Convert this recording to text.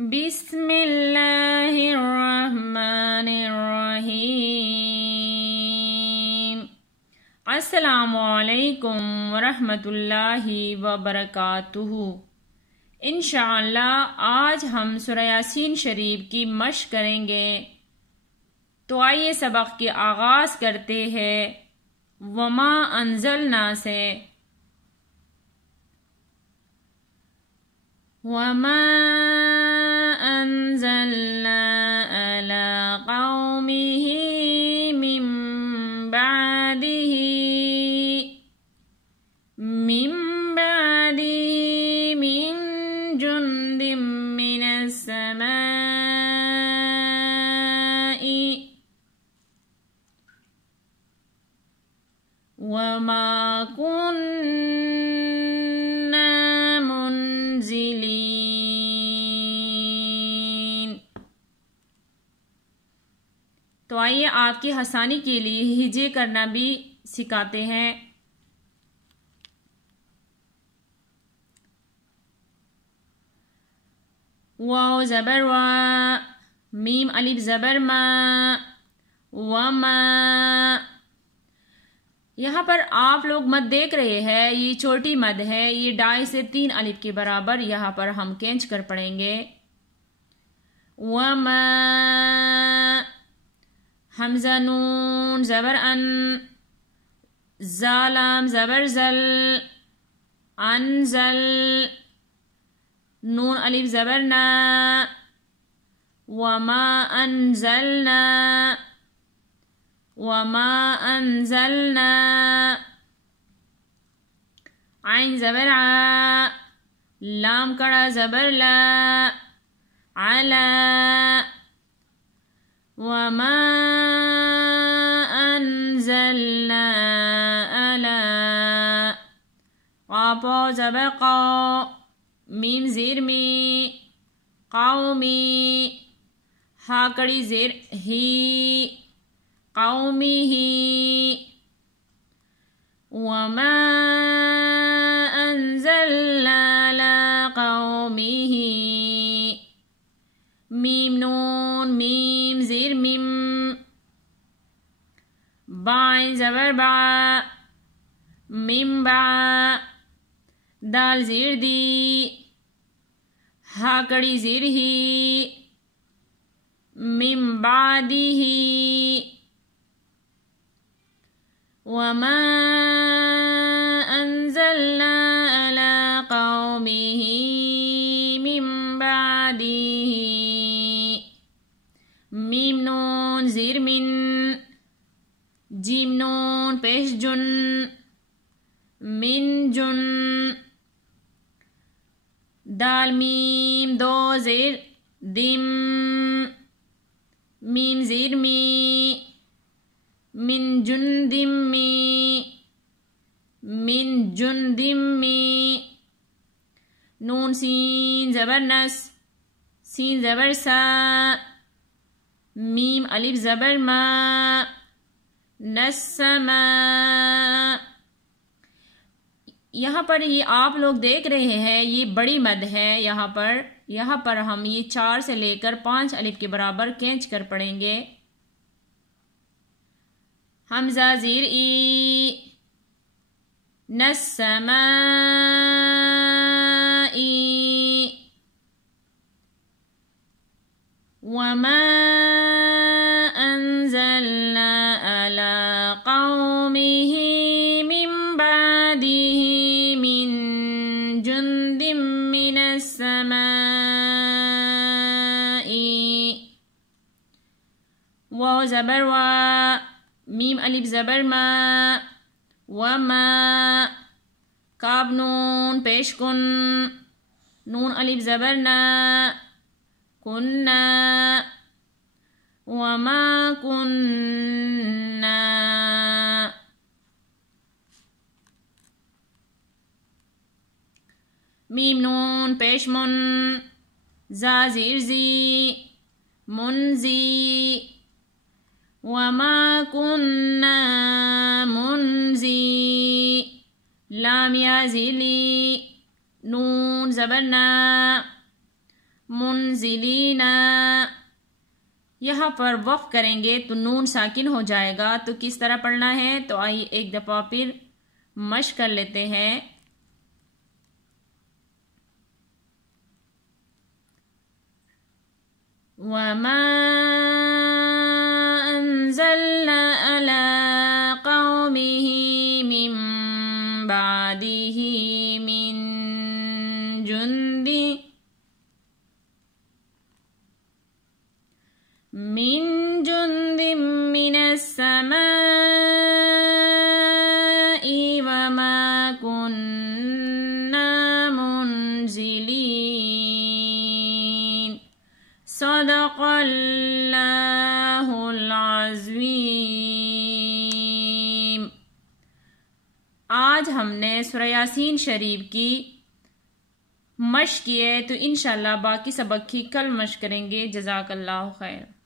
بسم اللہ الرحمن الرحیم۔ السلام علیکم ورحمۃ اللہ وبرکاتہ۔ انشاءاللہ آج ہم سورہ یاسین شریف کی مشق کریں گے، تو آئیے سبق کے آغاز کرتے ہیں وما انزلنا سے۔ وما انزلنا على قومه من بعده من جند من السماء وما كنا منزلين۔ تو آئیے آپ کی آسانی کے لیے ہجے کرنا بھی سکھاتے ہیں۔ واو زبر وا، میم الف زبر ما، وما۔ یہاں پر آپ لوگ مد دیکھ رہے ہیں، یہ چھوٹی مد ہے، یہ 2.5 سے 3 الف کے برابر یہاں پر ہم کھینچ کر پڑھیں گے۔ وما، حمزہ نون زبر ان، زالام زبر زل، انزل، نون الف زبر نا، وما انزلنا، وما انزلنا، عین زبر ع، لام کڑا زبر لا، علا، وما انزلنا علا، قاف زبر قا، میم زیر می، قومی، ہا کڑی زیر ہی، قومه، وما انزلنا على قومه، میم نون میم زیر میم، بائن زبر با، میم با، دال زیر دی، ہا کڑی زیر ہی، میم بعدہ، وما انزلنا على قومه من بعده، میم نون زیر من، جیم نون پیش جن، من جن، دال میم دو زیر دم، میم زیر می، من جندم می، من جندم می، نون سین زبر نس، سین زبر سا، میم الف زبر ما، نسما۔ یہاں پر یہ آپ لوگ دیکھ رہے ہیں، یہ بڑی مد ہے۔ یہاں پر ہم یہ 4 سے لے کر 5 الف کے برابر کھینچ کر پڑھیں گے۔ حمزہ زیر ای، نسمائی، وما انزلنا على قومه من بعده من جند من السماء، واو زبر وا، میم الف زبر ما، وما، کاف نون پیش کن، نون الف زبر نا، کننا، وما کننا، میم نون پیش من، زا زیر زی، منزی، وما كنا منزي، لام یا زیلی، نون زبرنا، منزلین، یہاں پر وقف کریں گے تو نون ساکن ہو جائے گا، تو کس طرح پڑھنا ہے؟ تو آئیے ایک دفعہ پھر مشق کر لیتے ہیں۔ وَمَا أَنزَلْنَا عَلَىٰ قَوْمِهِ مِن بَعْدِهِ مِن جُندٍ مِّنَ السَّمَاءِ وَمَا كُنَّا مُنزِلِينَ۔ صدق اللہ العظیم۔ آج ہم نے سورہ یاسین شریف کی مشق کی ہے، تو انشاءاللہ باقی سبق کی کل مشق کریں گے۔ جزاک اللہ خیر۔